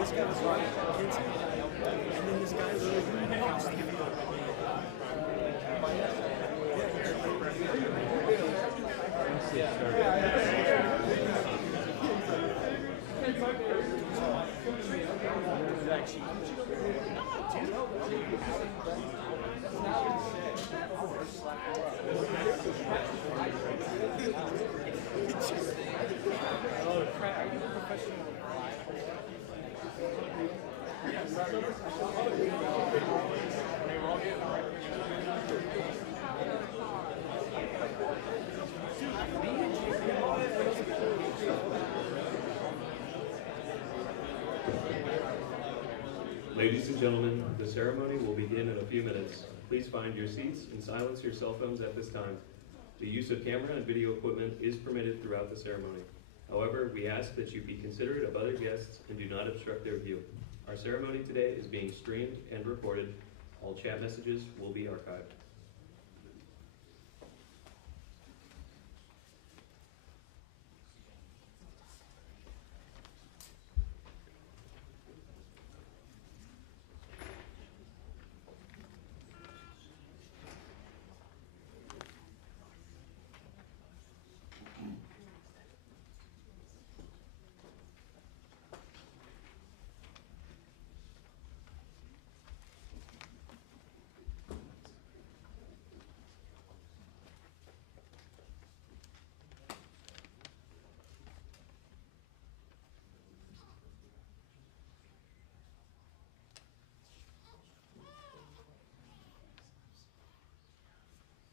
This guy was running kids, and then this guy really ran across the field. Ladies and gentlemen, the ceremony will begin in a few minutes. Please find your seats and silence your cell phones at this time. The use of camera and video equipment is permitted throughout the ceremony. However, we ask that you be considerate of other guests and do not obstruct their view. Our ceremony today is being streamed and recorded. All chat messages will be archived.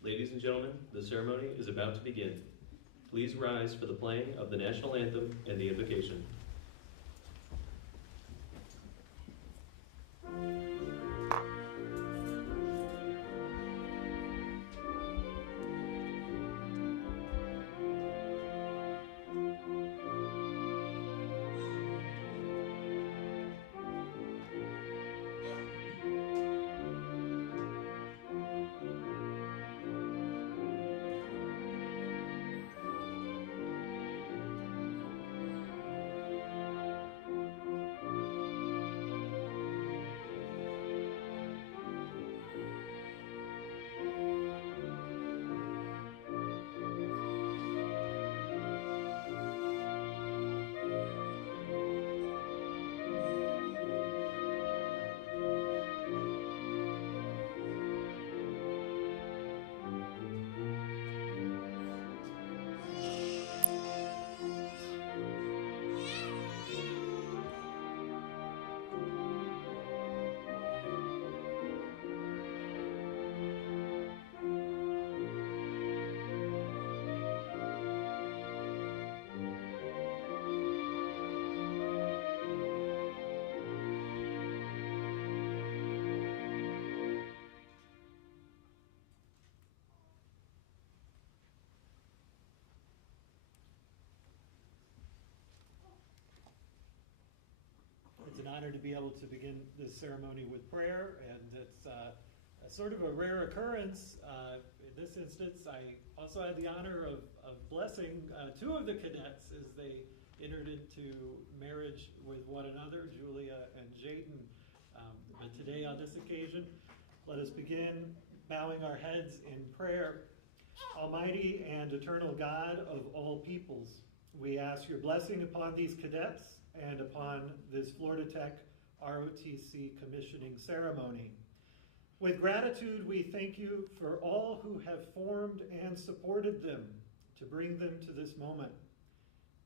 Ladies and gentlemen, the ceremony is about to begin. Please rise for the playing of the national anthem and the invocation. It's an honor to be able to begin this ceremony with prayer, and it's a sort of a rare occurrence. In this instance, I also had the honor of blessing two of the cadets as they entered into marriage with one another, Julia and Jayden. But today, on this occasion, let us begin bowing our heads in prayer. Almighty and eternal God of all peoples, we ask your blessing upon these cadets and upon this Florida Tech ROTC commissioning ceremony. With gratitude, we thank you for all who have formed and supported them to bring them to this moment.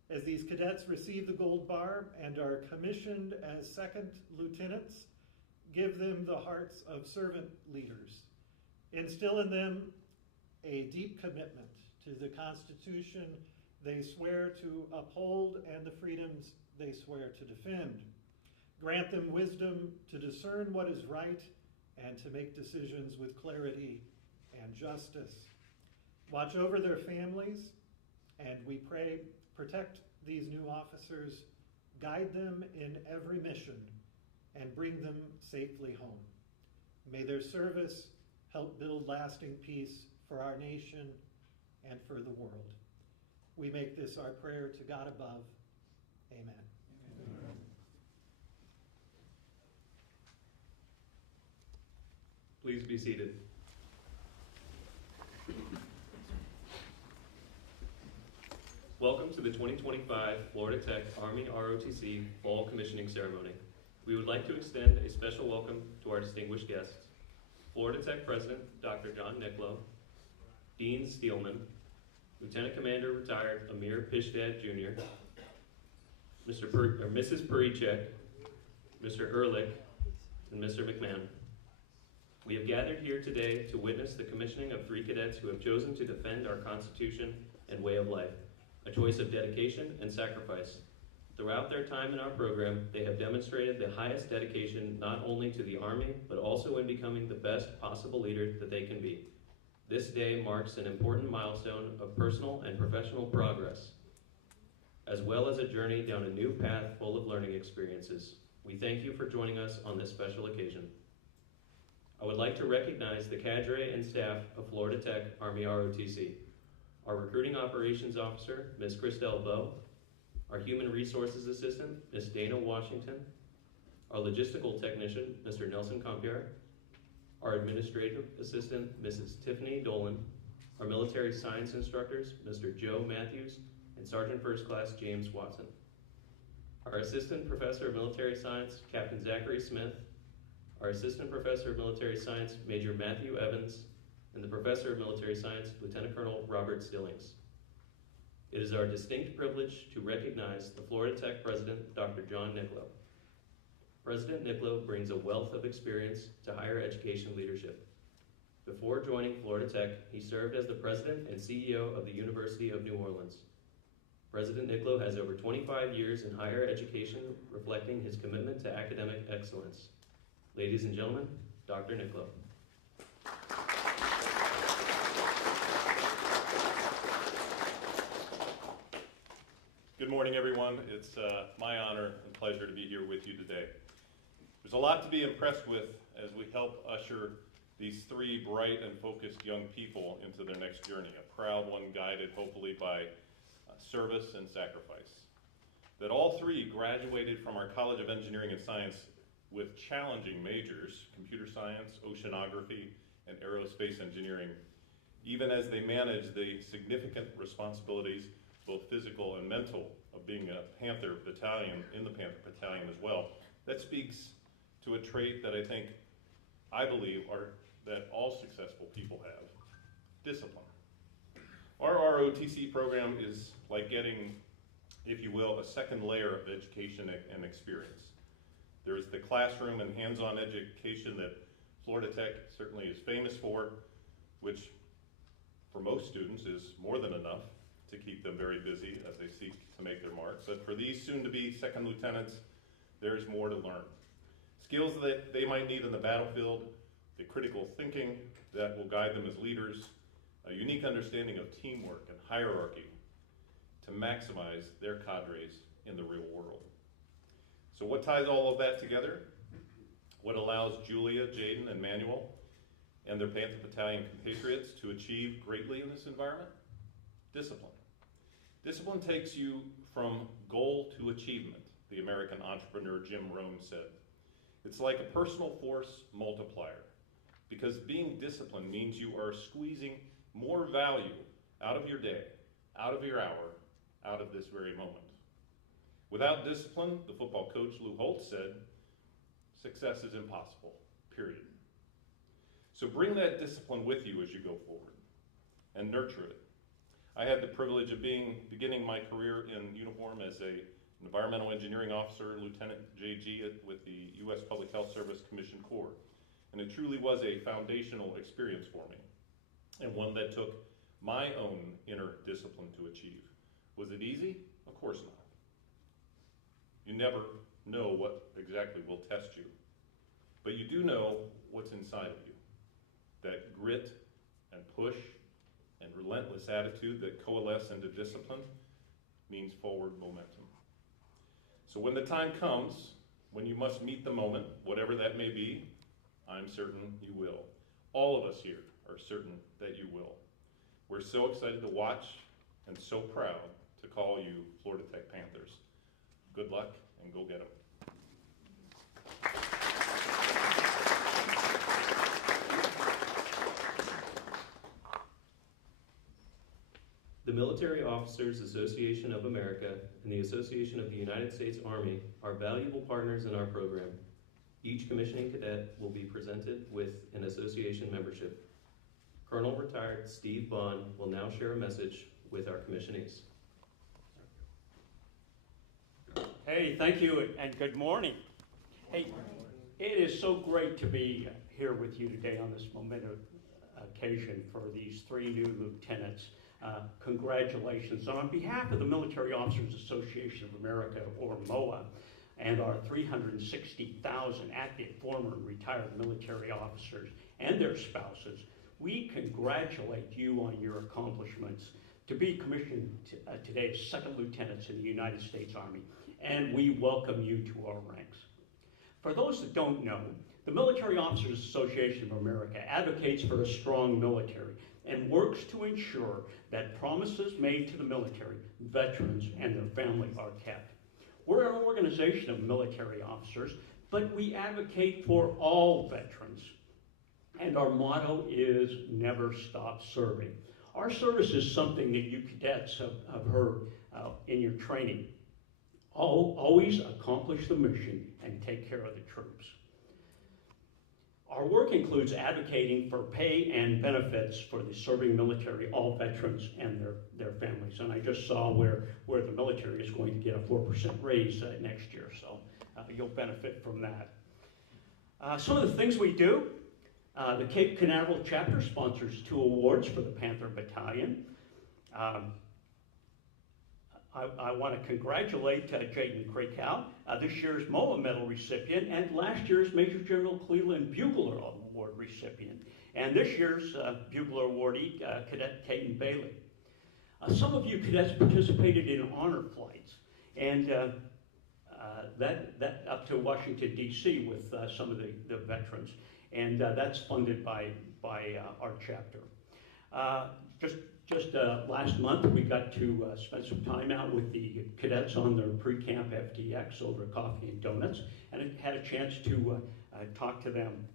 As these cadets receive the gold bar and are commissioned as second lieutenants, give them the hearts of servant leaders. Instill in them a deep commitment to the Constitution they swear to uphold and the freedoms they swear to defend. Grant them wisdom to discern what is right and to make decisions with clarity and justice. Watch over their families, and we pray, protect these new officers, guide them in every mission, and bring them safely home. May their service help build lasting peace for our nation and for the world. We make this our prayer to God above. Amen. Please be seated. Welcome to the 2025 Florida Tech Army ROTC Fall Commissioning Ceremony. We would like to extend a special welcome to our distinguished guests, Florida Tech President Dr. John Nicklow, Dean Steelman, Lieutenant Commander Retired Amir Pishdad Jr., Mrs. Parichek, Mr. Ehrlich, and Mr. McMahon. We have gathered here today to witness the commissioning of 3 cadets who have chosen to defend our Constitution and way of life, a choice of dedication and sacrifice. Throughout their time in our program, they have demonstrated the highest dedication not only to the Army, but also in becoming the best possible leader that they can be. This day marks an important milestone of personal and professional progress, as well as a journey down a new path full of learning experiences. We thank you for joining us on this special occasion. I would like to recognize the cadre and staff of Florida Tech Army ROTC, our Recruiting Operations Officer, Ms. Christelle Bowe, our Human Resources Assistant, Ms. Dana Washington, our Logistical Technician, Mr. Nelson Compier, our Administrative Assistant, Mrs. Tiffany Dolan, our Military Science Instructors, Mr. Joe Matthews, and Sergeant First Class James Watson. Our Assistant Professor of Military Science, Captain Zachary Smith, our Assistant Professor of Military Science, Major Matthew Evans, and the Professor of Military Science, Lieutenant Colonel Robert Stillings. It is our distinct privilege to recognize the Florida Tech President, Dr. John Nicklow. President Nicklow brings a wealth of experience to higher education leadership. Before joining Florida Tech, he served as the President and CEO of the University of New Orleans. President Nicklow has over 25 years in higher education, reflecting his commitment to academic excellence. Ladies and gentlemen, Dr. Nicklow. Good morning, everyone. It's my honor and pleasure to be here with you today. There's a lot to be impressed with as we help usher these 3 bright and focused young people into their next journey, a proud one guided hopefully by service and sacrifice. That all 3 graduated from our College of Engineering and Science with challenging majors, computer science, oceanography, and aerospace engineering, even as they manage the significant responsibilities, both physical and mental, of being a Panther Battalion, in the Panther Battalion as well. That speaks to a trait that I believe that all successful people have: discipline. Our ROTC program is like getting, if you will, a second layer of education and experience. There is the classroom and hands-on education that Florida Tech certainly is famous for, which for most students is more than enough to keep them very busy as they seek to make their mark. But for these soon-to-be second lieutenants, there's more to learn. Skills that they might need in the battlefield, the critical thinking that will guide them as leaders, a unique understanding of teamwork and hierarchy to maximize their cadres in the real world. So what ties all of that together? What allows Julia, Jaden, and Manuel and their Panther Battalion compatriots to achieve greatly in this environment? Discipline. Discipline takes you from goal to achievement, the American entrepreneur Jim Rohn said. It's like a personal force multiplier, because being disciplined means you are squeezing more value out of your day, out of your hour, out of this very moment. Without discipline, the football coach Lou Holtz said, success is impossible, period. So bring that discipline with you as you go forward and nurture it. I had the privilege of beginning my career in uniform as an environmental engineering officer, Lieutenant JG with the U.S. Public Health Service Commission Corps. And it truly was a foundational experience for me, and one that took my own inner discipline to achieve. Was it easy? Of course not. You never know what exactly will test you, but you do know what's inside of you. That grit and push and relentless attitude that coalesce into discipline means forward momentum. So when the time comes, when you must meet the moment, whatever that may be, I'm certain you will. All of us here are certain that you will. We're so excited to watch and so proud to call you Florida Tech Panthers. Good luck and go get them. Military Officers Association of America and the Association of the United States Army are valuable partners in our program. Each commissioning cadet will be presented with an association membership. Colonel Retired Steve Bond will now share a message with our commissionees. Hey, thank you and good morning. Hey, it is so great to be here with you today on this momentous occasion for these 3 new lieutenants. Congratulations. On behalf of the Military Officers Association of America, or MOA, and our 360,000 active former and retired military officers and their spouses, we congratulate you on your accomplishments to be commissioned today as second lieutenants in the United States Army, and we welcome you to our ranks. For those that don't know, the Military Officers Association of America advocates for a strong military and works to ensure that promises made to the military, veterans, and their family are kept. We're an organization of military officers, but we advocate for all veterans. And our motto is never stop serving. Our service is something that you cadets have heard in your training. Always accomplish the mission and take care of the troops. Our work includes advocating for pay and benefits for the serving military, all veterans and their families. And I just saw where the military is going to get a 4% raise next year, so you'll benefit from that. Some of the things we do, the Cape Canaveral chapter sponsors 2 awards for the Panther Battalion. I want to congratulate Jaden Krakow, this year's MOA Medal recipient, and last year's Major General Cleveland Bugler Award recipient, and this year's Bugler awardee, Cadet Caden Bailey. Some of you cadets participated in honor flights, and that up to Washington, D.C. with some of the veterans, and that's funded by our chapter. Just last month, we got to spend some time out with the cadets on their pre-camp FTX over coffee and donuts, and had a chance to talk to them.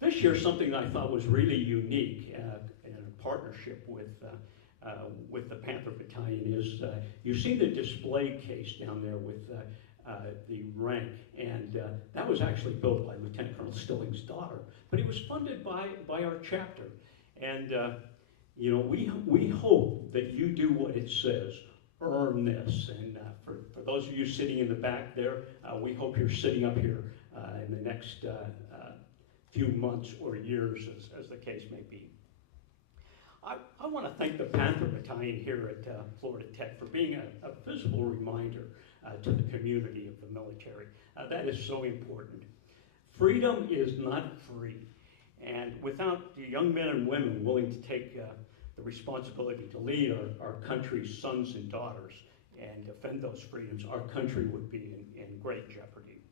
This year, something I thought was really unique in a partnership with the Panther Battalion is you see the display case down there with the rank, and that was actually built by Lieutenant Colonel Stilling's daughter, but it was funded by our chapter. And you know, we hope that you do what it says, earn this. And for those of you sitting in the back there, we hope you're sitting up here in the next few months or years, as the case may be. I want to thank the Panther Battalion here at Florida Tech for being a visible reminder to the community of the military. That is so important. Freedom is not free. And without the young men and women willing to take the responsibility to lead our country's sons and daughters and defend those freedoms, our country would be in great jeopardy.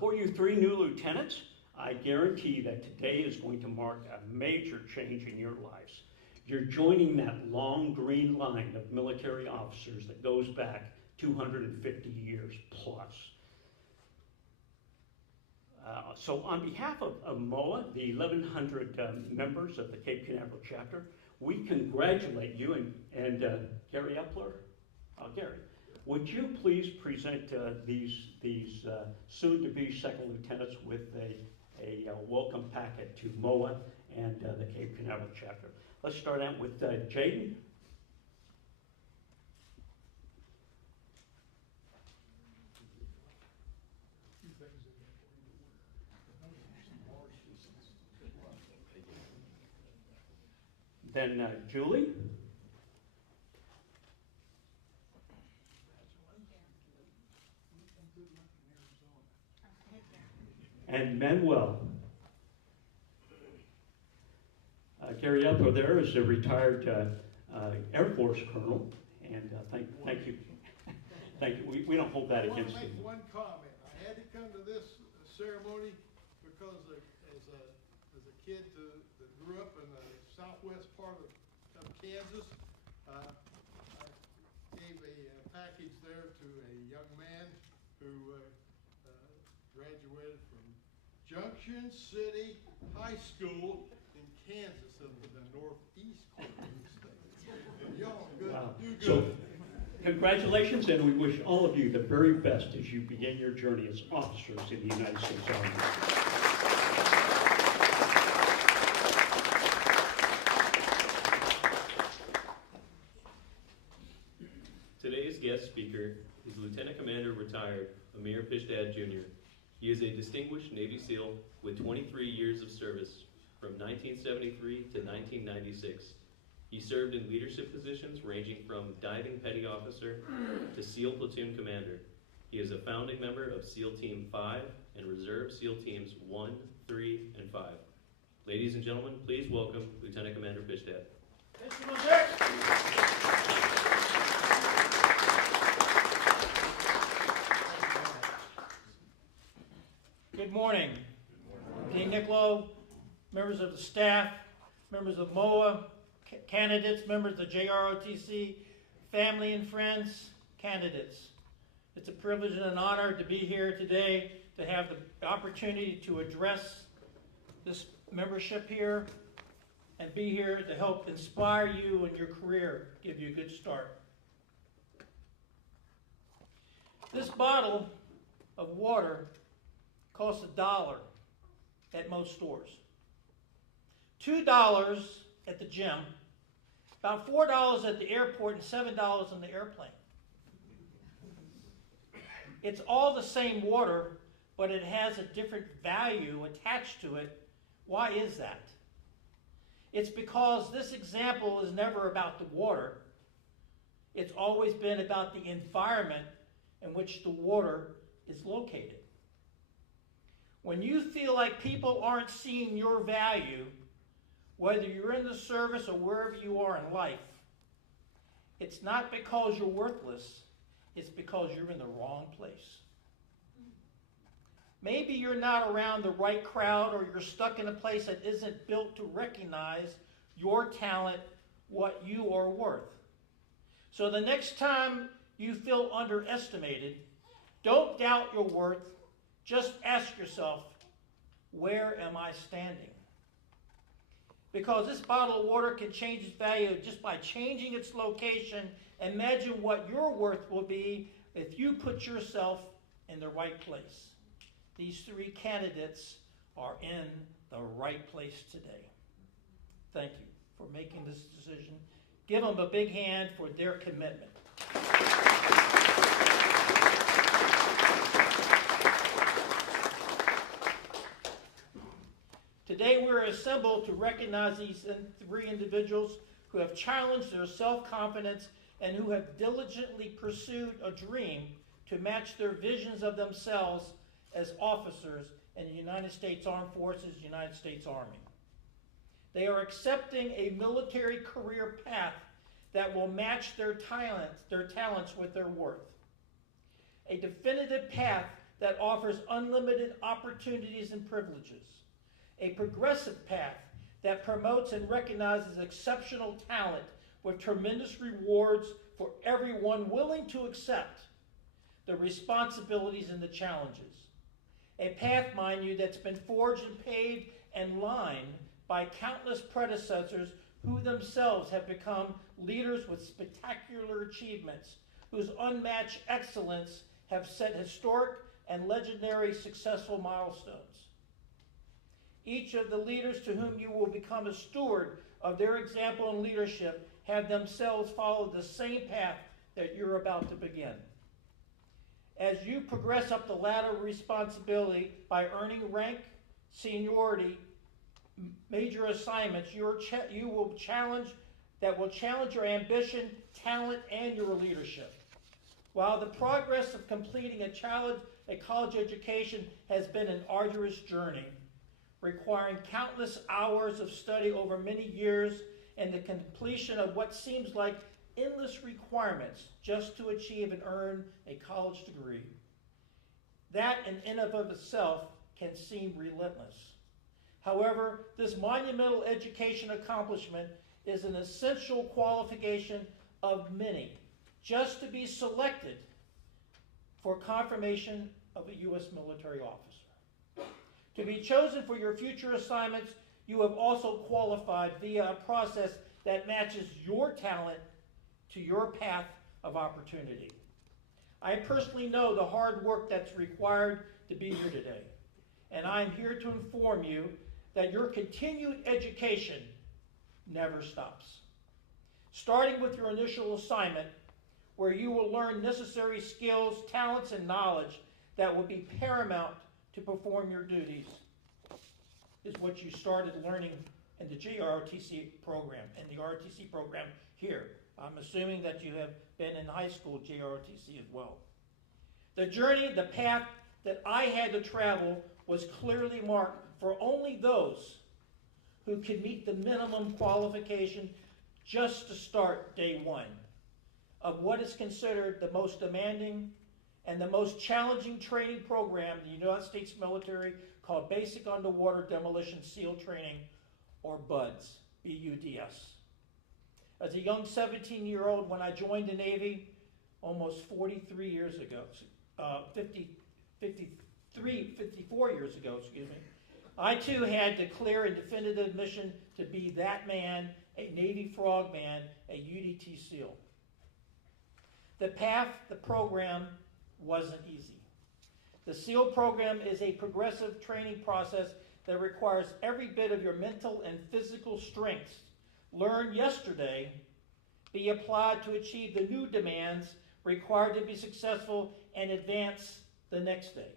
For you 3 new lieutenants, I guarantee that today is going to mark a major change in your lives. You're joining that long green line of military officers that goes back 250 years plus. So on behalf of MOA, the 1,100 members of the Cape Canaveral chapter, we congratulate you and Gary Epler. Gary, would you please present these soon-to-be second lieutenants with a welcome packet to MOA and the Cape Canaveral chapter? Let's start out with Jaden. Then Julie. And Manuel. Gary Epler there is a retired Air Force colonel, and thank you. Thank you. We don't hold that against you. I want to make one comment. I had to come to this ceremony because as a kid that grew up in the southwest part of Kansas, I gave a package there to a young man who graduated from Junction City High School in Kansas, up in the northeast corner of the state. And y'all good, Wow. do good. So, congratulations, and we wish all of you the very best as you begin your journey as officers in the United States Army. Today's guest speaker is Lieutenant Commander retired Amir Pishdad Jr. He is a distinguished Navy SEAL with 23 years of service from 1973 to 1996. He served in leadership positions ranging from diving petty officer to SEAL platoon commander. He is a founding member of SEAL Team 5 and Reserve SEAL Teams 1, 3, and 5. Ladies and gentlemen, please welcome Lieutenant Commander Pishdad. Good morning. Dean Niccolo, members of the staff, members of MOA, candidates, members of JROTC, family and friends, candidates. It's a privilege and an honor to be here today to have the opportunity to address this membership here and be here to help inspire you in your career, give you a good start. This bottle of water costs $1 at most stores. $2 at the gym, about $4 at the airport, and $7 on the airplane. It's all the same water, but it has a different value attached to it. Why is that? It's because this example is never about the water. It's always been about the environment in which the water is located. When you feel like people aren't seeing your value, whether you're in the service or wherever you are in life, it's not because you're worthless, it's because you're in the wrong place. Maybe you're not around the right crowd, or you're stuck in a place that isn't built to recognize your talent, what you are worth. So the next time you feel underestimated, don't doubt your worth. Just ask yourself, where am I standing? Because this bottle of water can change its value just by changing its location. Imagine what your worth will be if you put yourself in the right place. These three candidates are in the right place today. Thank you for making this decision. Give them a big hand for their commitment. Today we're assembled to recognize these three individuals who have challenged their self-confidence and who have diligently pursued a dream to match their visions of themselves as officers in the United States Armed Forces, United States Army. They are accepting a military career path that will match their talents with their worth. A definitive path that offers unlimited opportunities and privileges. A progressive path that promotes and recognizes exceptional talent with tremendous rewards for everyone willing to accept the responsibilities and the challenges. A path, mind you, that's been forged and paved and lined by countless predecessors who themselves have become leaders with spectacular achievements, whose unmatched excellence have set historic and legendary successful milestones. Each of the leaders to whom you will become a steward of their example and leadership have themselves followed the same path that you're about to begin. As you progress up the ladder of responsibility by earning rank, seniority, major assignments, you will challenge your ambition, talent, and your leadership. While the progress of completing a college education has been an arduous journey, requiring countless hours of study over many years and the completion of what seems like endless requirements just to achieve and earn a college degree. That in and of itself can seem relentless. However, this monumental education accomplishment is an essential qualification of many just to be selected for confirmation of a U.S. military officer. To be chosen for your future assignments, you have also qualified via a process that matches your talent to your path of opportunity. I personally know the hard work that's required to be here today, and I'm here to inform you that your continued education never stops. Starting with your initial assignment, where you will learn necessary skills, talents, and knowledge that will be paramount to perform your duties, is what you started learning in the JROTC program, in the ROTC program here. I'm assuming that you have been in high school JROTC as well. The journey, the path that I had to travel was clearly marked for only those who could meet the minimum qualification just to start day one of what is considered the most demanding and the most challenging training program in the United States military, called Basic Underwater Demolition SEAL Training, or BUDS, B-U-D-S. As a young 17-year-old, when I joined the Navy almost 43 years ago, 54 years ago, excuse me, I too had the clear and definitive mission to be that man, a Navy frogman, a UDT SEAL. The path, the program, wasn't easy. The SEAL program is a progressive training process that requires every bit of your mental and physical strengths learned yesterday be applied to achieve the new demands required to be successful and advance the next day.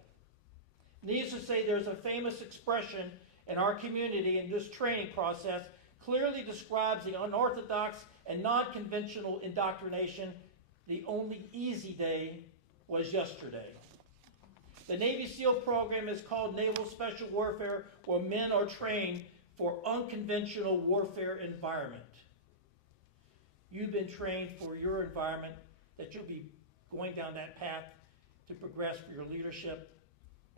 Needless to say, there's a famous expression in our community, and this training process clearly describes the unorthodox and non-conventional indoctrination. The only easy day was yesterday. The Navy SEAL program is called Naval Special Warfare, where men are trained for unconventional warfare environment. You've been trained for your environment, that you'll be going down that path to progress for your leadership,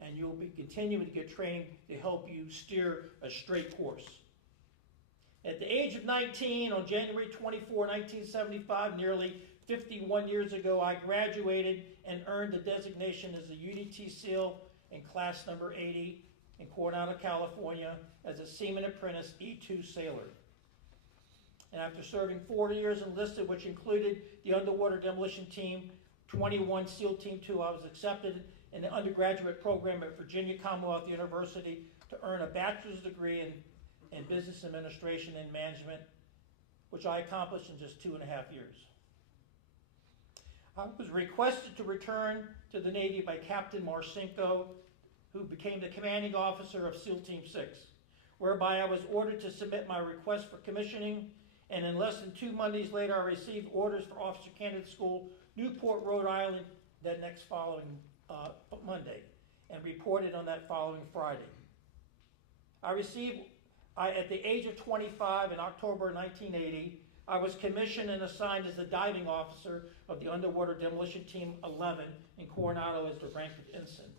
and you'll be continuing to get training to help you steer a straight course. At the age of 19, on January 24, 1975, nearly 51 years ago, I graduated and earned the designation as a UDT SEAL in class number 80 in Coronado, California, as a Seaman Apprentice E2 sailor. And after serving 40 years enlisted, which included the Underwater Demolition Team, 21 SEAL Team 2, I was accepted in the undergraduate program at Virginia Commonwealth University to earn a bachelor's degree in business administration and management, which I accomplished in just 2.5 years. I was requested to return to the Navy by Captain Marcinko, who became the commanding officer of SEAL Team 6, whereby I was ordered to submit my request for commissioning, and in less than 2 Mondays later, I received orders for Officer Candidate School, Newport, Rhode Island, that next following Monday, and reported on that following Friday. At the age of 25 in October 1980, I was commissioned and assigned as the diving officer of the Underwater Demolition Team 11 in Coronado as the rank of ensign.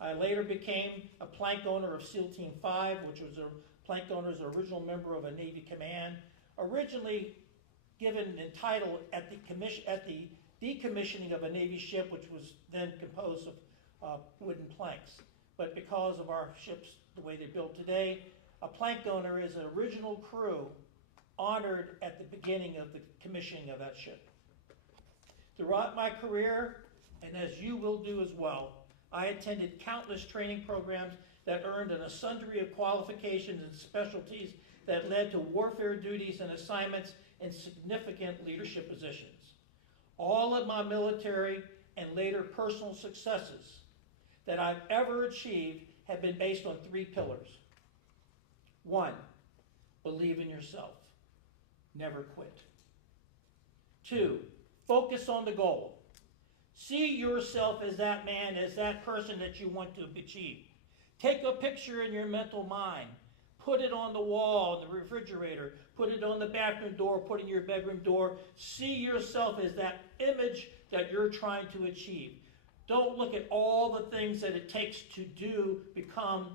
I later became a plank owner of SEAL Team 5, which was a plank owner's original member of a Navy command, originally given a title at the decommissioning of a Navy ship, which was then composed of wooden planks. But because of our ships, the way they're built today, a plank owner is an original crew honored at the beginning of the commissioning of that ship. Throughout my career, and as you will do as well, I attended countless training programs that earned a sundry of qualifications and specialties that led to warfare duties and assignments in significant leadership positions. All of my military and later personal successes that I've ever achieved have been based on 3 pillars. 1, believe in yourself. Never quit. 2, focus on the goal. See yourself as that man, as that person that you want to achieve. Take a picture in your mental mind. Put it on the wall, in the refrigerator. Put it on the bathroom door. Put it in your bedroom door. See yourself as that image that you're trying to achieve. Don't look at all the things that it takes to become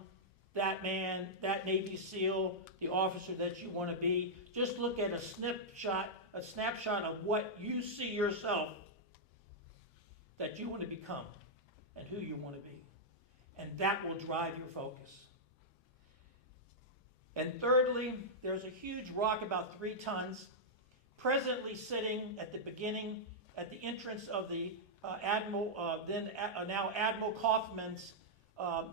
that man, that Navy SEAL, the officer that you want to be. Just look at a snapshot of what you see yourself that you want to become and who you want to be. And that will drive your focus. And thirdly, there's a huge rock about 3 tons, presently sitting at the beginning, at the entrance of the now Admiral Kaufman's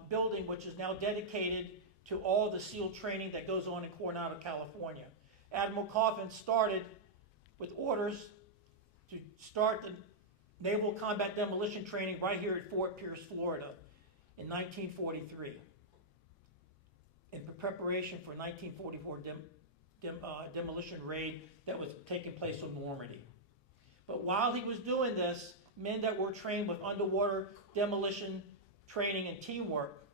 building, which is now dedicated to all the SEAL training that goes on in Coronado, California. Admiral Kaufman started with orders to start the naval combat demolition training right here at Fort Pierce, Florida in 1943 in preparation for 1944 demolition raid that was taking place on Normandy. But while he was doing this, men that were trained with underwater demolition training and teamwork,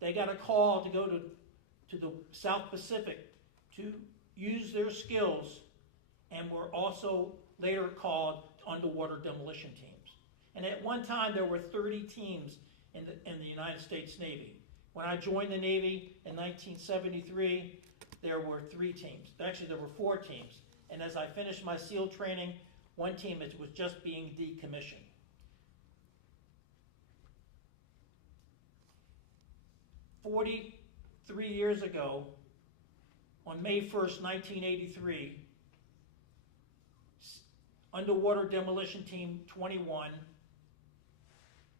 they got a call to go to the South Pacific to use their skills, and were also later called underwater demolition teams. And at one time there were 30 teams in the United States Navy. When I joined the Navy in 1973, there were 3 teams. Actually, there were 4 teams. And as I finished my SEAL training, one team was just being decommissioned. "43 years ago, on May 1st, 1983, Underwater Demolition Team 21,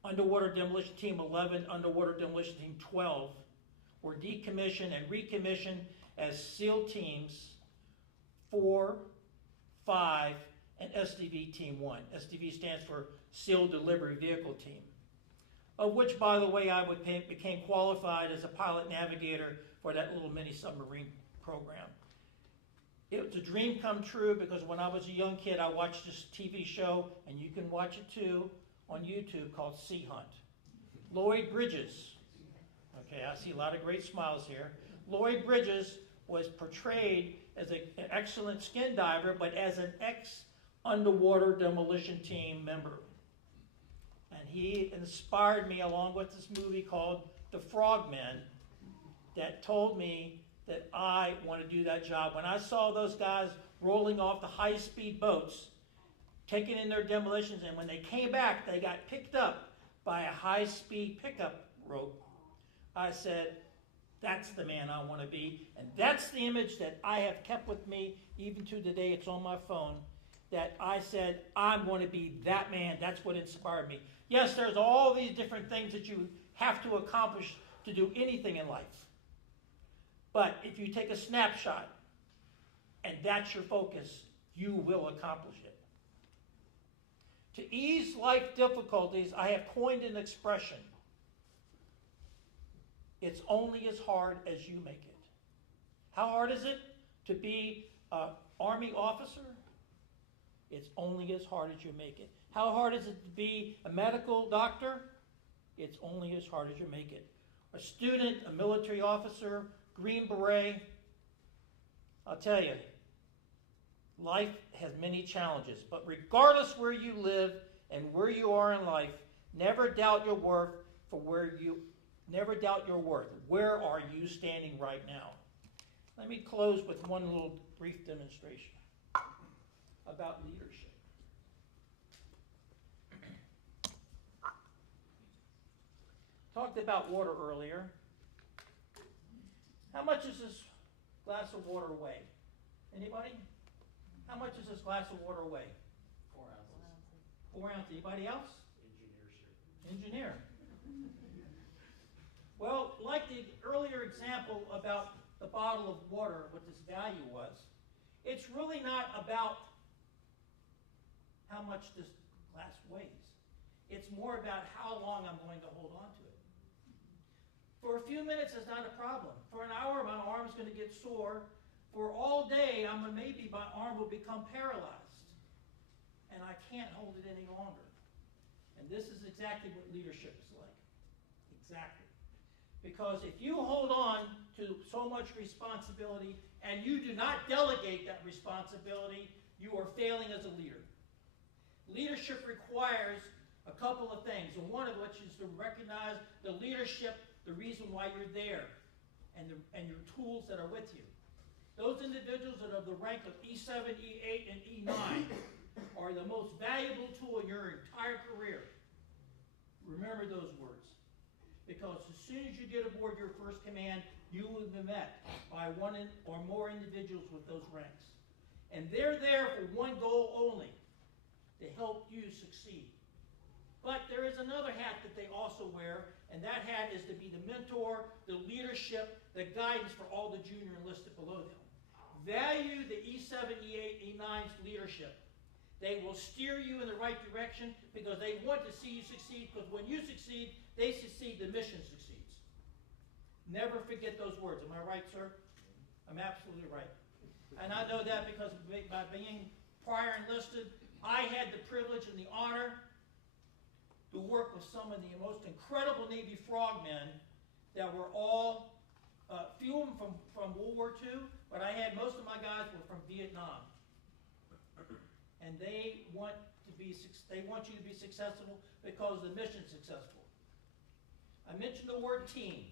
Underwater Demolition Team 11, Underwater Demolition Team 12 were decommissioned and recommissioned as SEAL Teams 4, 5, and SDV Team 1. SDV stands for SEAL Delivery Vehicle Team, of which, by the way, I became qualified as a pilot navigator for that little mini submarine program. It was a dream come true because when I was a young kid, I watched this TV show, and you can watch it too on YouTube, called Sea Hunt. Lloyd Bridges, okay, I see a lot of great smiles here. Lloyd Bridges was portrayed as an excellent skin diver, but as an ex-underwater demolition team member. And he inspired me, along with this movie called The Frogmen, that told me that I want to do that job. When I saw those guys rolling off the high-speed boats, taking in their demolitions, and when they came back, they got picked up by a high-speed pickup rope, I said, that's the man I want to be. And that's the image that I have kept with me even to today. It's on my phone, that I said, I'm going to be that man. That's what inspired me. Yes, there's all these different things that you have to accomplish to do anything in life. But if you take a snapshot and that's your focus, you will accomplish it. To ease life difficulties, I have coined an expression. It's only as hard as you make it. How hard is it to be an Army officer? It's only as hard as you make it. How hard is it to be a medical doctor? It's only as hard as you make it. A student, a military officer, Green Beret, I'll tell you, life has many challenges, but regardless where you live and where you are in life, never doubt your worth Never doubt your worth. Where are you standing right now? Let me close with one little brief demonstration about leadership. Talked about water earlier. How much does this glass of water weigh? Anybody? How much does this glass of water weigh? 4 ounces. 4 ounces. Anybody else? Engineer, sir. Engineer. Well, like the earlier example about the bottle of water, what this value was, it's really not about how much this glass weighs. It's more about how long I'm going to hold on to it. For a few minutes, it's not a problem. For an hour, my arm's going to get sore. For all day, maybe my arm will become paralyzed, and I can't hold it any longer. And this is exactly what leadership is like. Exactly. Because if you hold on to so much responsibility and you do not delegate that responsibility, you are failing as a leader. Leadership requires a couple of things, and one of which is to recognize the leadership, the reason why you're there, and your tools that are with you. Those individuals that are of the rank of E7, E8, and E9 are the most valuable tool in your entire career. Remember those words. Because as soon as you get aboard your first command, you will be met by one or more individuals with those ranks. And they're there for one goal only, to help you succeed. But there is another hat that they also wear, and that hat is to be the mentor, the leadership, the guidance for all the junior enlisted below them. Value the E7, E8, E9's leadership. They will steer you in the right direction because they want to see you succeed, because when you succeed, they succeed, the mission succeeds. Never forget those words. Am I right, sir? I'm absolutely right. And I know that because by being prior enlisted, I had the privilege and the honor to work with some of the most incredible Navy frogmen that were all, few of them from World War II, but I had most of my guys were from Vietnam. And they want you to be successful because the mission's successful. I mentioned the word team.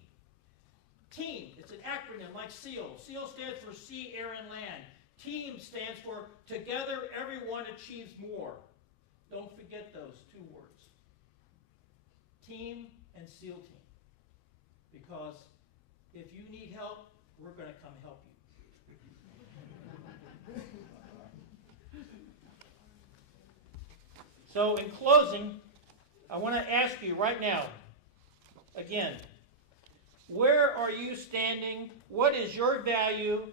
Team, it's an acronym like SEAL. SEAL stands for Sea, Air, and Land. Team stands for Together Everyone Achieves More. Don't forget those two words. Team and SEAL team. Because if you need help, we're going to come help you. So in closing, I want to ask you right now, again, where are you standing? What is your value?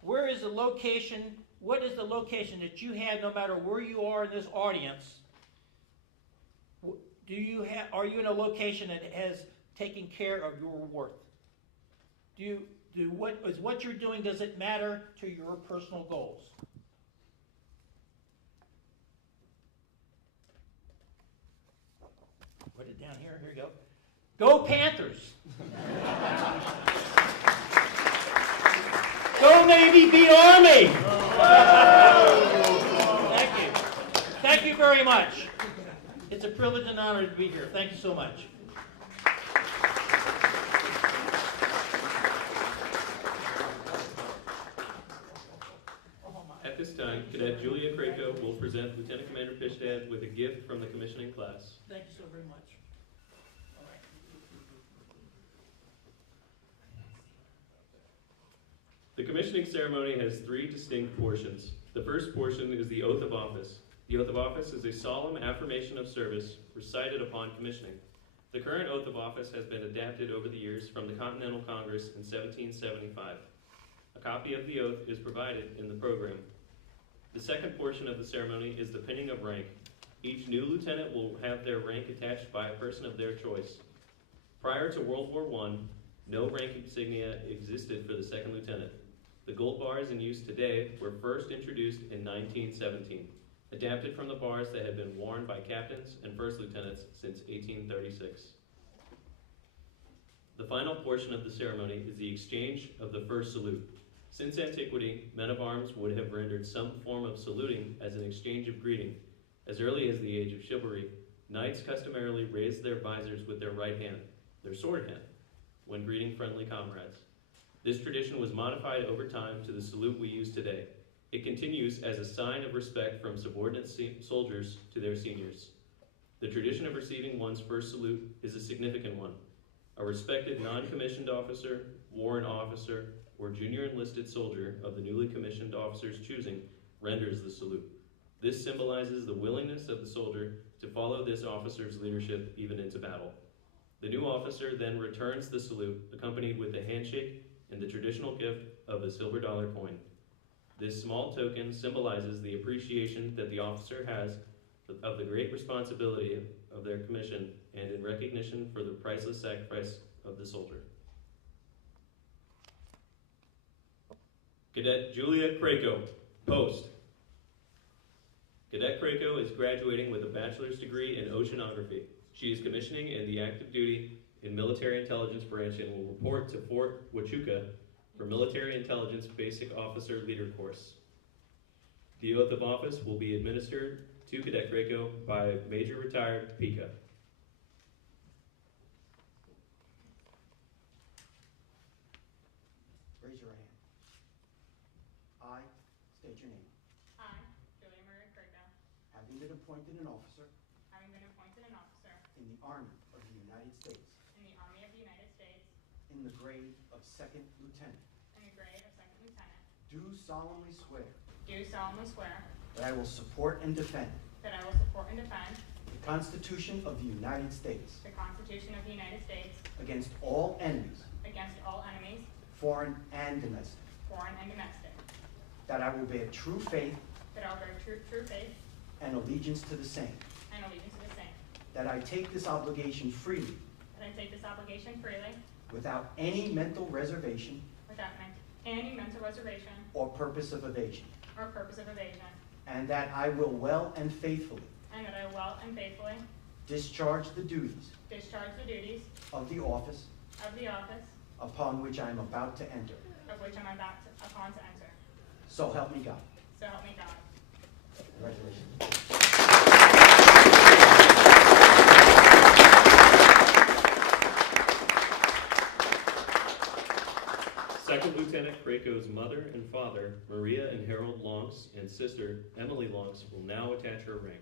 Where is the location? What is the location that you have no matter where you are in this audience? Are you in a location that has taken care of your worth? What you're doing, does it matter to your personal goals? Put it down here. Here you go. Go Panthers! Go Navy, beat Army! Thank you. Thank you very much. It's a privilege and honor to be here. Thank you so much. At this time, Cadet Julia Krakow will present Lieutenant Commander Fishdad with a gift from the commissioning class. Thank you so very much. All right. The commissioning ceremony has three distinct portions. The first portion is the oath of office. The oath of office is a solemn affirmation of service recited upon commissioning. The current oath of office has been adapted over the years from the Continental Congress in 1775. A copy of the oath is provided in the program. The second portion of the ceremony is the pinning of rank. Each new lieutenant will have their rank attached by a person of their choice. Prior to World War I, no rank insignia existed for the second lieutenant. The gold bars in use today were first introduced in 1917. Adapted from the bars that had been worn by captains and first lieutenants since 1836. The final portion of the ceremony is the exchange of the first salute. Since antiquity, men of arms would have rendered some form of saluting as an exchange of greeting. As early as the age of chivalry, knights customarily raised their visors with their right hand, their sword hand, when greeting friendly comrades. This tradition was modified over time to the salute we use today. It continues as a sign of respect from subordinate soldiers to their seniors. The tradition of receiving one's first salute is a significant one. A respected non-commissioned officer, warrant officer, or junior enlisted soldier of the newly commissioned officer's choosing renders the salute. This symbolizes the willingness of the soldier to follow this officer's leadership even into battle. The new officer then returns the salute, accompanied with a handshake and the traditional gift of a silver dollar coin. This small token symbolizes the appreciation that the officer has of the great responsibility of their commission and in recognition for the priceless sacrifice of the soldier. Cadet Julia Krakow, post. Cadet Krakow is graduating with a bachelor's degree in oceanography. She is commissioning in the active duty in military intelligence branch and will report to Fort Huachuca for Military Intelligence Basic Officer Leader Course. The oath of office will be administered to Cadet Krakow by Major Retired Pika. Raise your right hand. I state your name. I, Julia Maria Krakow, Having been appointed an officer having been appointed an officer in the Army of the United States in the Army of the United States in the grade of second lieutenant, in the grade of second lieutenant, do solemnly swear do solemnly swear that I will support and defend that I will support and defend the Constitution of the United States the Constitution of the United States against all enemies, against all enemies, foreign and domestic, foreign and domestic, that I will bear true faith that I will bear true faith and allegiance to the same, and allegiance to the same, that I take this obligation freely that I take this obligation freely without any mental reservation without any mental reservation or purpose of evasion, or purpose of evasion, and that I will well and faithfully and that I will well and faithfully discharge the duties discharge the duties of the office of the office upon which I am about to enter. of which I'm upon to enter. So help me God. So help me God. Congratulations. Second Lieutenant Craco's mother and father, Maria and Harold Lonks, and sister, Emily Lonks, will now attach her rank.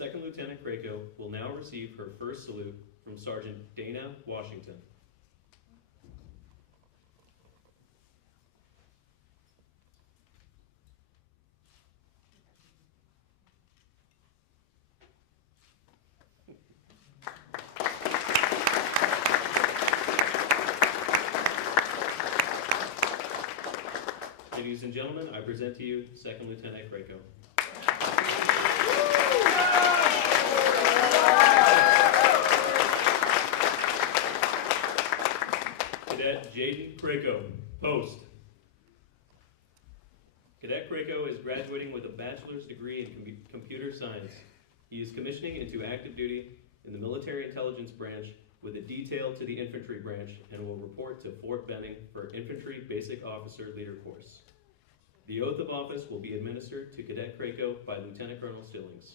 Second Lieutenant Craco will now receive her first salute from Sergeant Dana Washington. Ladies and gentlemen, I present to you Second Lieutenant Craco. Cadet Jaden Craco, post. Cadet Craco is graduating with a bachelor's degree in computer science. He is commissioning into active duty in the Military Intelligence Branch with a detail to the Infantry Branch and will report to Fort Benning for Infantry Basic Officer Leader Course. The oath of office will be administered to Cadet Craco by Lieutenant Colonel Stillings.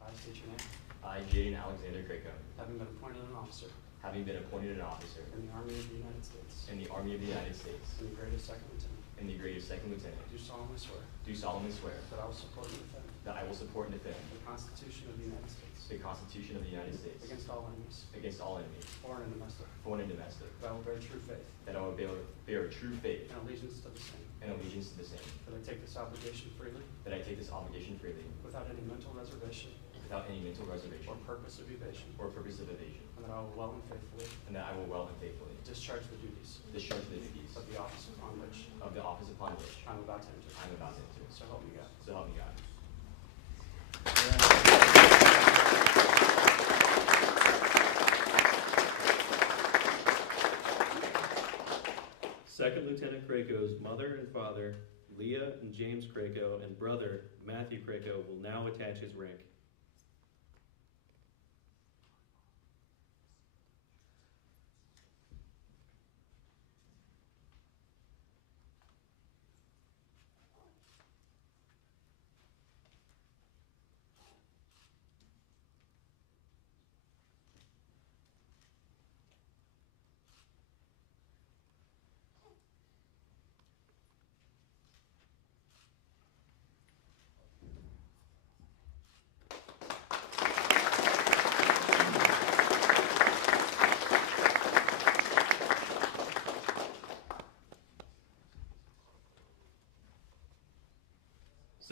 I state your name. I, Jaden Alexander Craco, Having been appointed an officer having been appointed an officer in the Army of the United States in the Army of the United States in the grade of second lieutenant, in the grade of second lieutenant, do solemnly swear do solemnly swear that I will support and defend that I will support and defend the Constitution of the United States the Constitution of the United States against all enemies, against all enemies, foreign and domestic, foreign and domestic, that I will bear true faith that I will bear true faith and allegiance to the same, and allegiance to the same, that I take this obligation freely that I take this obligation freely without any mental reservation without any mental reservation or purpose of evasion, or purpose of evasion, and that I will well and faithfully and that I will well and faithfully discharge the duties discharge the duties of the office upon which of the office upon which I am about to enter. I am about to enter. So help me God. So help me God. Second Lieutenant Craco's mother and father, Leah and James Craco, and brother, Matthew Craco, will now attach his rank.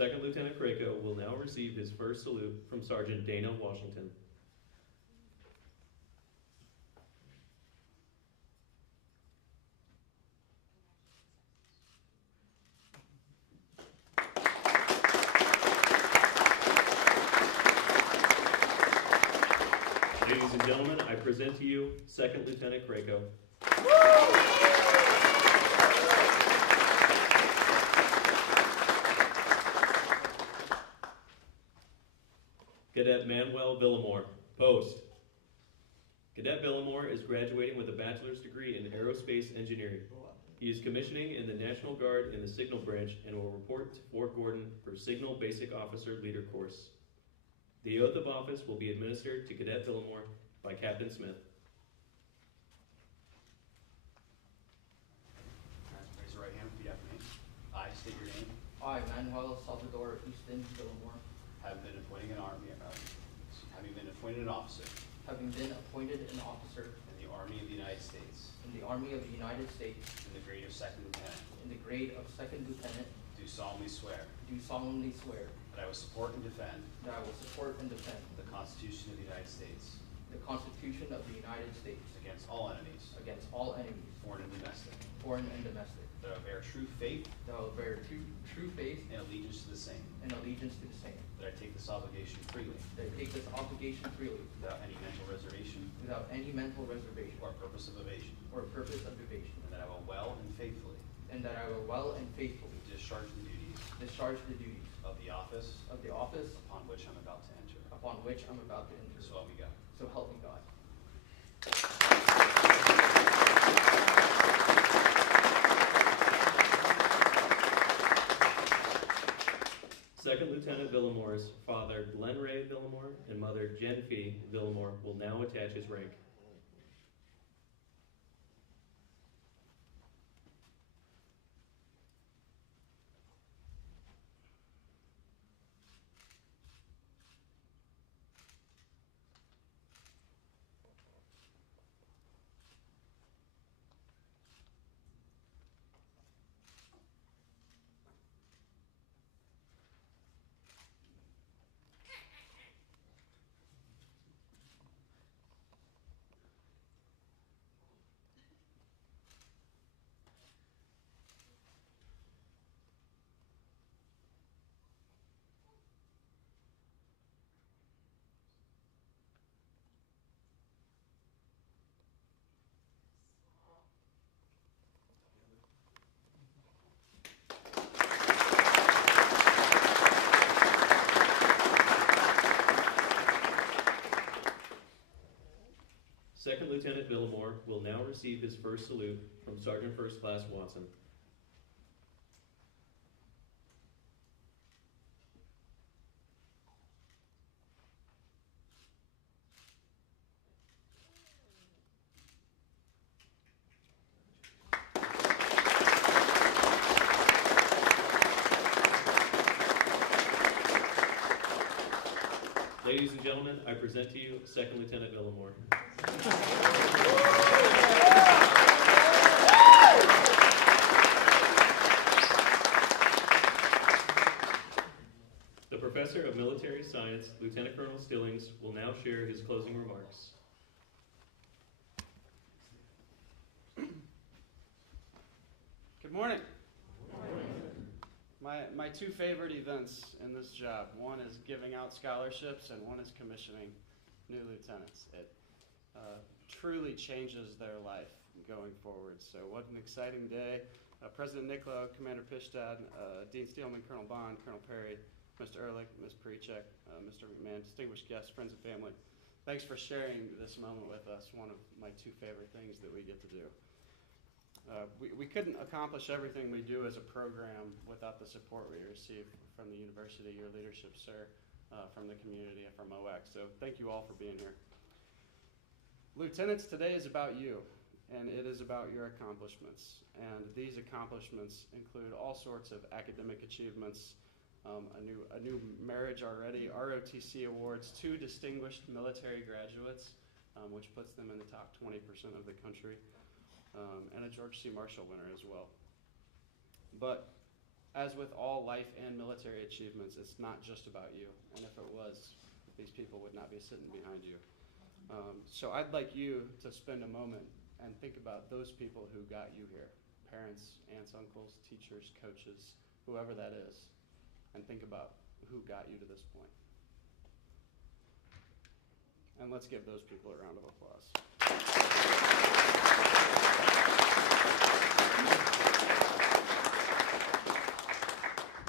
Second Lieutenant Craco will now receive his first salute from Sergeant Dana Washington. Ladies and gentlemen, I present to you Second Lieutenant Craco. Cadet Manuel Villamore, post. Cadet Villamore is graduating with a bachelor's degree in aerospace engineering. He is commissioning in the National Guard in the Signal Branch and will report to Fort Gordon for Signal Basic Officer Leader course. The oath of office will be administered to Cadet Villamore by Captain Smith. Raise your right hand, repeat after me. I state your name. I, Manuel Salvador Houston Villamore, Having been appointed an officer having been appointed an officer in the Army of the United States in the Army of the United States in the grade of second lieutenant, in the grade of second lieutenant, do solemnly swear that I will support and defend I will support and defend the Constitution of the United States the Constitution of the United States against all enemies, foreign and domestic, that I will bear true faith that I will bear true faith and allegiance to the same, and allegiance to the same, that I take this obligation freely that I take this obligation freely without any mental reservation or purpose of evasion, and and that I will well and faithfully discharge the duties of the office upon which I'm about to enter. So help me God. So help me God. Second Lieutenant Villamore's father, Glenn Ray Villamore, and mother, Jen Fee Villamore, will now attach his rank. Second Lieutenant Villamore will now receive his first salute from Sergeant First Class Watson. Ladies and gentlemen, I present to you Second Lieutenant Villamore. The Professor of Military Science, Lieutenant Colonel Stillings, will now share his closing remarks. Good morning. My two favorite events in this job, one is giving out scholarships and one is commissioning new lieutenants. It truly changes their life going forward. So what an exciting day. President Nicklow, Commander Pishtad, Dean Steelman, Colonel Bond, Colonel Perry, Mr. Ehrlich, Ms. Perichek, Mr. McMahon, distinguished guests, friends and family. Thanks for sharing this moment with us, one of my two favorite things that we get to do. We couldn't accomplish everything we do as a program without the support we receive from the university, your leadership, sir, from the community, and from OX. So thank you all for being here. Lieutenants, today is about you, and it is about your accomplishments. And these accomplishments include all sorts of academic achievements, a new marriage already, ROTC awards, 2 distinguished military graduates, which puts them in the top 20% of the country. And a George C. Marshall winner as well. But As with all life and military achievements, it's not just about you. And if it was, these people would not be sitting behind you. So I'd like you to spend a moment and think about those people who got you here. Parents, aunts, uncles, teachers, coaches, whoever that is. And think about who got you to this point. And let's give those people a round of applause.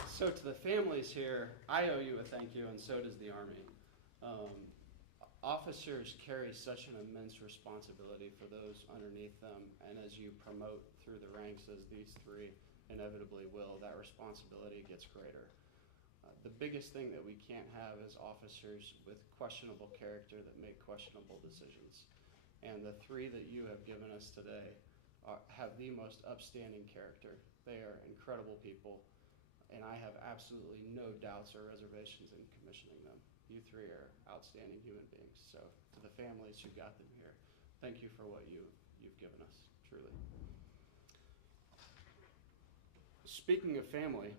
So to the families here, I owe you a thank you, and so does the Army. Officers carry such an immense responsibility for those underneath them, and as you promote through the ranks, as these three inevitably will, that responsibility gets greater. The biggest thing that we can't have is officers with questionable character that make questionable decisions. And the three that you have given us today have the most upstanding character. They are incredible people, and I have absolutely no doubts or reservations in commissioning them. You three are outstanding human beings. So to the families who got them here, thank you for what you've given us, truly. Speaking of family,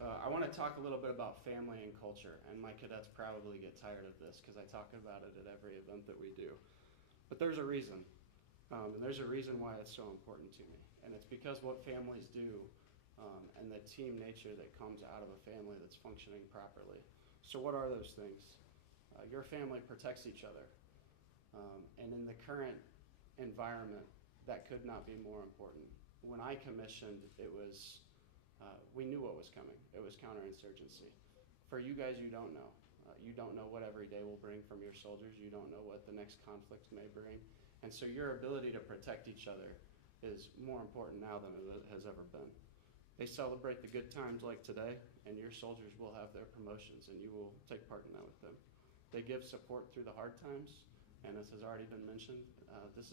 I want to talk a little bit about family and culture, and my cadets probably get tired of this because I talk about it at every event that we do. But there's a reason, and there's a reason why it's so important to me. And it's because what families do and the team nature that comes out of a family that's functioning properly. So what are those things? Your family protects each other. And in the current environment, that could not be more important. When I commissioned, it was, we knew what was coming. It was counterinsurgency. For you guys, you don't know. You don't know what every day will bring from your soldiers. You don't know what the next conflict may bring. And so your ability to protect each other is more important now than it has ever been. They celebrate the good times like today, and your soldiers will have their promotions, and you will take part in that with them. They give support through the hard times, and as has already been mentioned, this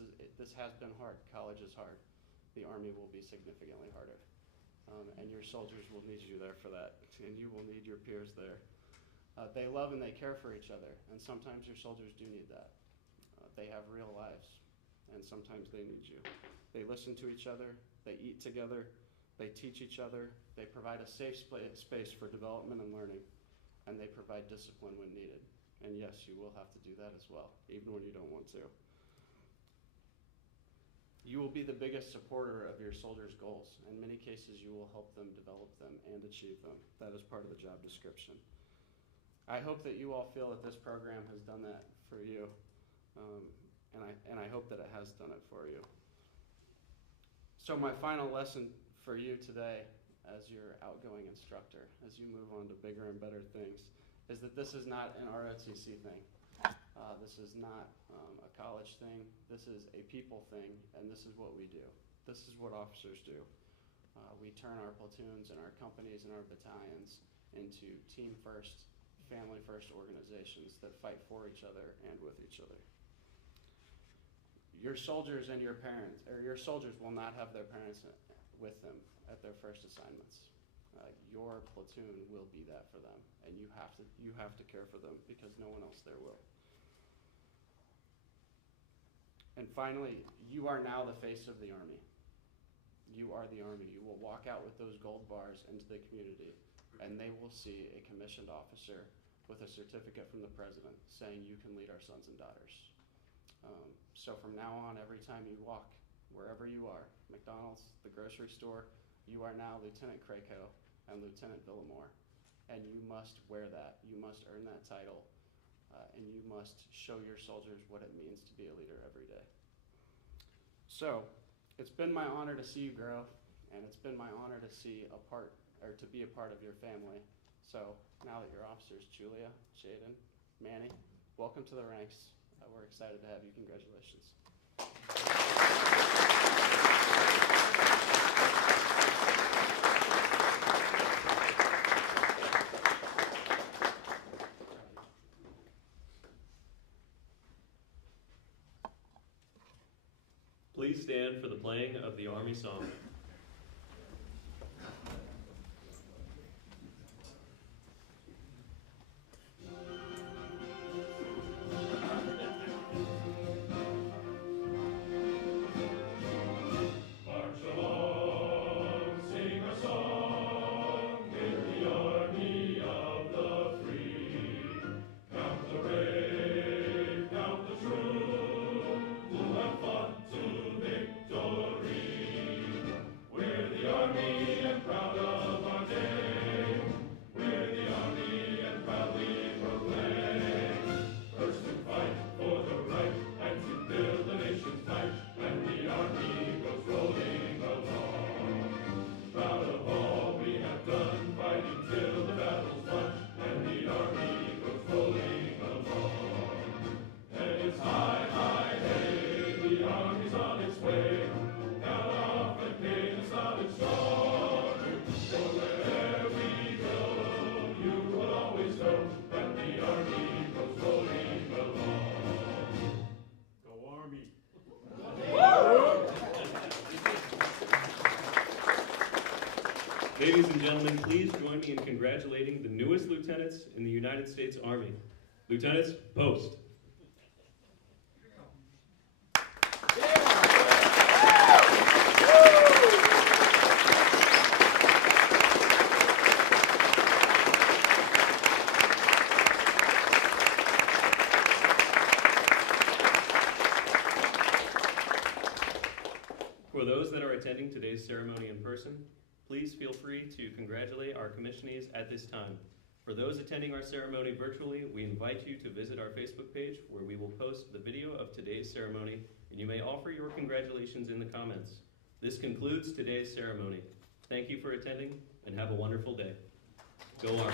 has been hard. College is hard. The Army will be significantly harder, and your soldiers will need you there for that, and you will need your peers there. They love and they care for each other, and sometimes your soldiers do need that. They have real lives, and sometimes they need you. They listen to each other, they eat together, they teach each other, they provide a safe space for development and learning, and they provide discipline when needed. And yes, you will have to do that as well, even when you don't want to. You will be the biggest supporter of your soldiers' goals. In many cases, you will help them develop them and achieve them. That is part of the job description. I hope that you all feel that this program has done that for you, and I hope that it has done it for you. So my final lesson for you today, as your outgoing instructor, as you move on to bigger and better things, is that this is not an ROTC thing. This is not a college thing. This is a people thing, and this is what we do. This is what officers do. We turn our platoons and our companies and our battalions into team first, family first organizations that fight for each other and with each other. Your soldiers and your parents, or your soldiers will not have their parents with them at their first assignments. Your platoon will be that for them, and you have to care for them because no one else there will. And finally, you are now the face of the Army. You are the Army. You will walk out with those gold bars into the community, and they will see a commissioned officer with a certificate from the President saying you can lead our sons and daughters. So from now on, every time you walk, wherever you are, McDonald's, the grocery store, you are now Lieutenant Krakow and Lieutenant Villamore, and you must wear that. You must earn that title, and you must show your soldiers what it means to be a leader every day. So it's been my honor to see you grow, and it's been my honor to be a part of your family. So now that you're officers, Julia, Shaden, Manny, welcome to the ranks. We're excited to have you. Congratulations. Please stand for the playing of the Army Song. March along, sing a song. Ladies and gentlemen, please join me in congratulating the newest lieutenants in the United States Army. Lieutenants, post. For those that are attending today's ceremony in person, please feel free to congratulate our commissionees at this time. For those attending our ceremony virtually, we invite you to visit our Facebook page where we will post the video of today's ceremony, and you may offer your congratulations in the comments. This concludes today's ceremony. Thank you for attending, and have a wonderful day. Go Army.